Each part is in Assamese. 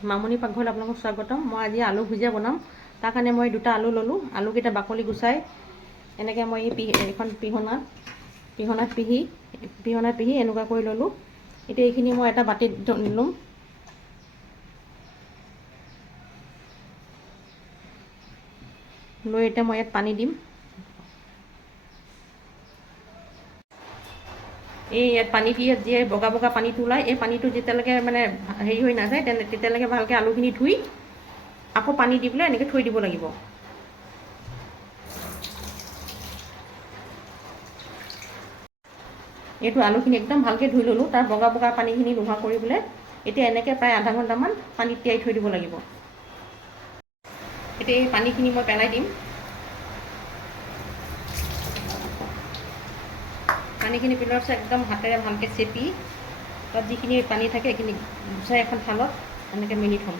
মামনি পাকঘৰত আপোনালোকক স্বাগতম। মই আজি আলু ভুজিয়া বনাম। তাৰ কাৰণে মই দুটা আলু ল'লোঁ। আলুকেইটা বাকলি গুচাই এনেকৈ মই এখন পিহনাত পিহি এনেকুৱা কৰি ল'লোঁ। এতিয়া এইখিনি মই এটা বাতিত ল'ম। লৈ এতিয়া মই ইয়াত পানী দিম। ইয়াত পানী দি যি বগা বগা পানীটো ওলায়, এই পানীটো যেতিয়ালৈকে মানে হেৰি হৈ নাযায় তেতিয়ালৈকে ভালকৈ আলুখিনি ধুই আকৌ পানী দি পেলাই এনেকৈ থৈ দিব লাগিব। এইটো আলুখিনি একদম ভালকৈ ধুই ল'লোঁ। তাৰ বগা বগা পানীখিনি নোহোৱা কৰি পেলাই এতিয়া এনেকৈ প্ৰায় আধা ঘণ্টামান পানীত তিয়াই থৈ দিব লাগিব। এতিয়া এই পানীখিনি মই পেলাই দিম। পানীখিনি পেলোৱাৰ পিছত একদম হাতেৰে ভালকৈ চেপি তাত যিখিনি পানী থাকে সেইখিনি গুচাই এখন থালত এনেকৈ মেলি থ'ম।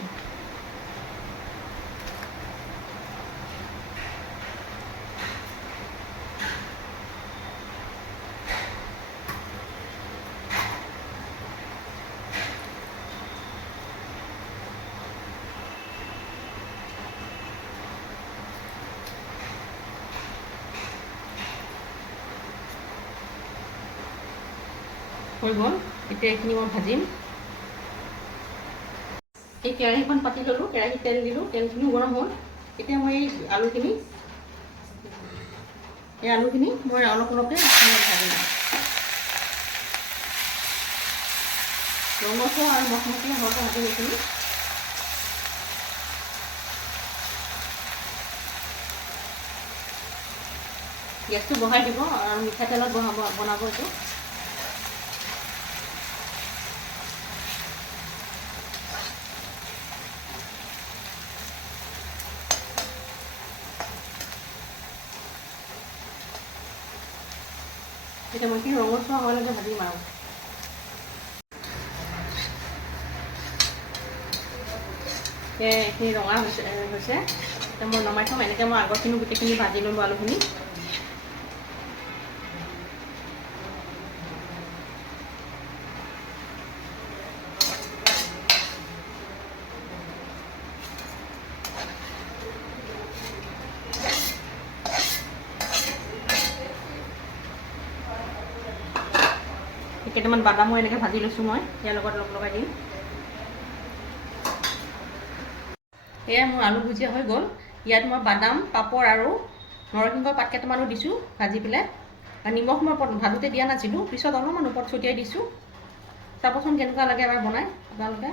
হৈ গ'ল। এতিয়া এইখিনি মই ভাজিম। এই কেৰাহীখন পাতি ল'লোঁ, কেৰাহীত তেল দিলোঁ, তেলখিনি গৰম হ'ল। এতিয়া মই এই আলুখিনি মই অলপ অলপকৈ ভাজিম। ৰঙচুৱা আৰু মচমচীয়া হোৱাকৈ ভাজিম এইখিনি। গেছটো বঢ়াই দিব আৰু মিঠাতেলত বনাব এইটো। এতিয়া মই এইখিনি ৰঙচুৱা হোৱালৈকে ভাজিম আৰু। এইখিনি ৰঙা হৈছে। এতিয়া মই নমাই থ'ম। এনেকৈ মই আগৰখিনি গোটেইখিনি ভাজি ল'লোঁ আলুখিনি। কেইটামান বাদামো এনেকৈ ভাজি লৈছোঁ মই, ইয়াৰ লগত লগাই দিম। এয়া মোৰ আলু ভুজিয়া হৈ গ'ল। ইয়াত মই বাদাম, পাপৰ আৰু নৰসিংহৰ পাত কেইটামানো দিছোঁ ভাজি পেলাই। আৰু নিমখ মই ভাজোঁতে দিয়া নাছিলোঁ, পিছত অলপমান ওপৰত ছটিয়াই দিছোঁ। চাবচোন কেনেকুৱা লাগে এবাৰ বনাই আপোনালোকে।